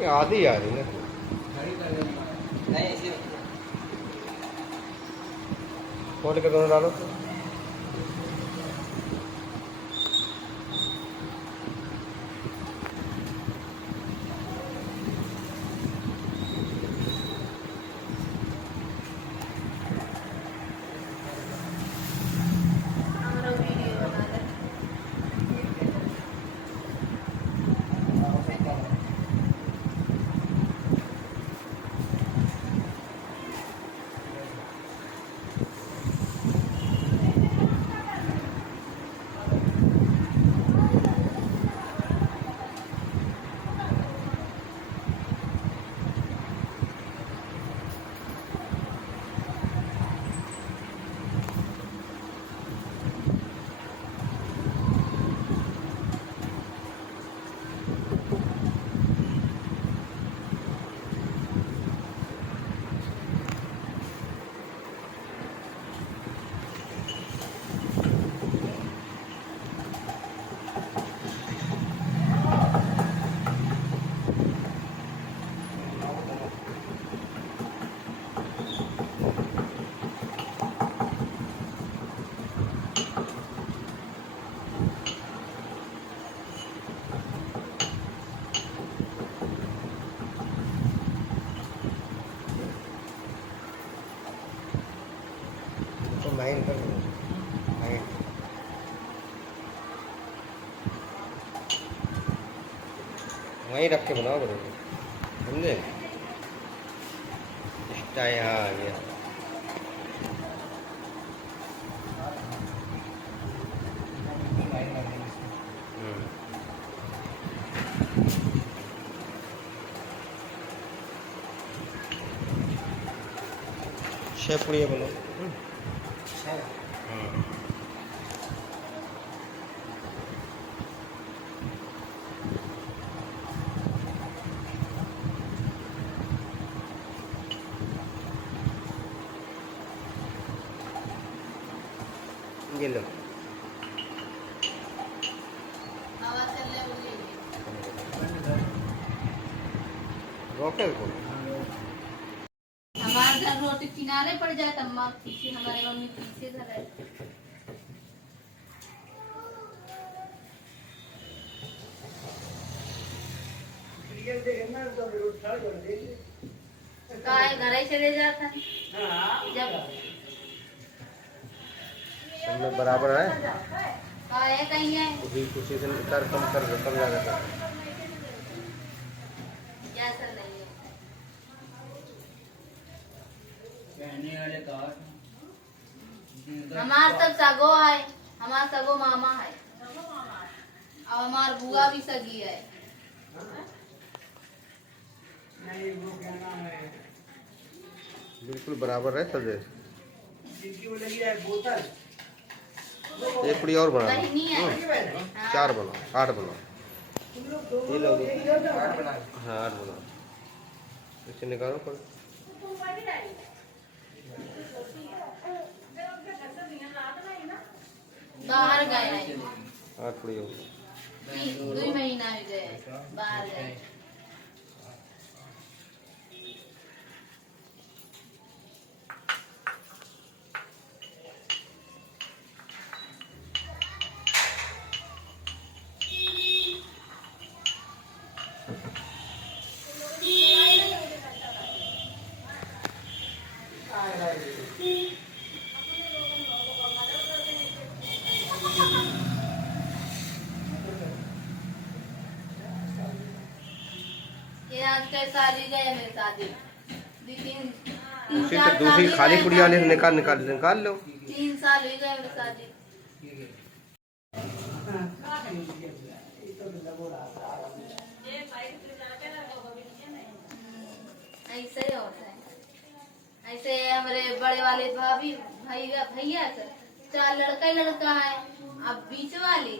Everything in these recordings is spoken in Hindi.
ये आधी आ रही ना। खोल के दोनों डालो। तो माइन कर माइन वहीं रख के बनाओ बरोबर, समझे? स्टाइल यहाँ आ गया। शेफ पुड़िया बनाओ। ये लो रॉकेट को हमारे घर रोटी किनारे पड़ जाए तब माँ पीछे, हमारे मम्मी पीछे घर है। घर ही चले जाता है जब सब में बराबर है। है कहीं है कुछ कर कम कर कम ज़्यादा कर। ऐसा नहीं है। हमार सब सगो है, हमार सगो मामा है और हमार बुआ भी सगी है। बिल्कुल बराबर है सब। एक पुड़ी और बना लो। 4 बनाओ, 8 बनाओ। ये लो हाँ 8 बनाओ। इसे निकालो पर बाहर गए हैं 8 पुड़ी हो 2 महीना हो गए बाहर गए। ये आज के शादी गए मेरे शादी उसी तो दूसरी खाली पुड़िया ले निकाल लो। 3 साल हो गए मेरे शादी। ऐसे ही होता है। ऐसे हमारे बड़े वाले भाभी भैया भैया 4 लड़का ही लड़का है। अब बीच वाली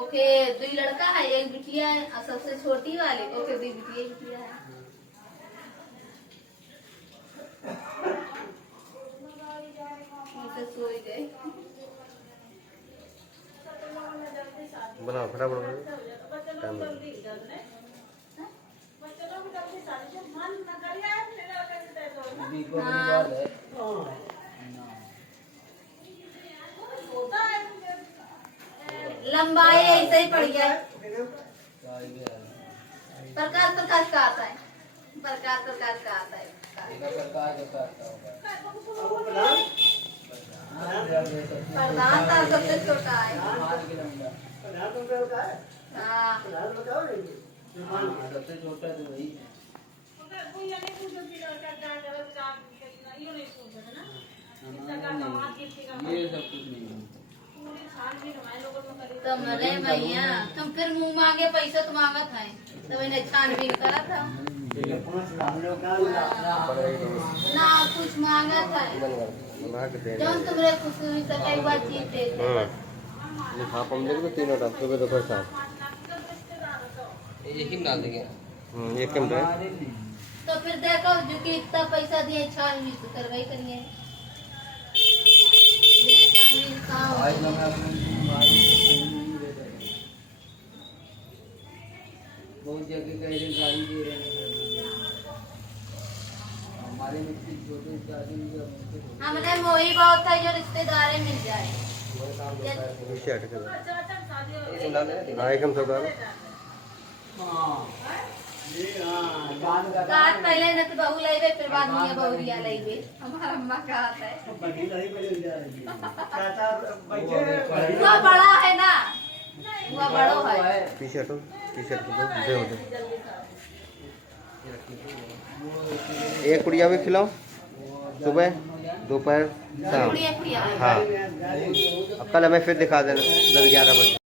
ओके 2 लड़का है 1 बिटिया है और सबसे छोटी वाली ओके 2 बिटिया है। सोई गए बनाओ फटाफट। हाँ। लंबाई ऐसे ही पड़ी है। प्रकार प्रकार का आता है, प्रकार प्रकार का आता है। प्रधान था सबसे छोटा है। हाँ सबसे छोटा तो वही ये सब कुछ नहीं है। तो मरे भैया तुम फिर मुंह मांगे पैसा तो मांगा था तो मैंने छानबीन करा था ना कुछ मांगा था जब तुमरे कुछ हुई तो कई बार चीज दे लिफाफा में देख दो तीनों टाइप सुबह दोपहर शाम एक ही डाल देंगे। एक कम रहे तो फिर देखो जो कि इतना पैसा दिए छानबीन तो करवाई करिए बिना छानबीन कहाँ भाई होगी? मैं अपने भाई को नहीं देता है। बहुत जगह कह रहे गाड़ी दे रहे हैं हमारे मिट्टी छोटे दादी हमने मोही बहुत था जो रिश्तेदार मिल जाए एकम सब डालो काट पहले न तो बहू लाइबे फिर बाद में बहुरिया लाइबे हमारा अम्मा का आता है वो बड़ा है ना वो बड़ो है टी शर्ट को दे हो एक कुड़िया भी खिलाओ सुबह दोपहर शाम। कुड़िया कुड़िया हाँ अब कल हमें फिर दिखा देना 10-11 बजे।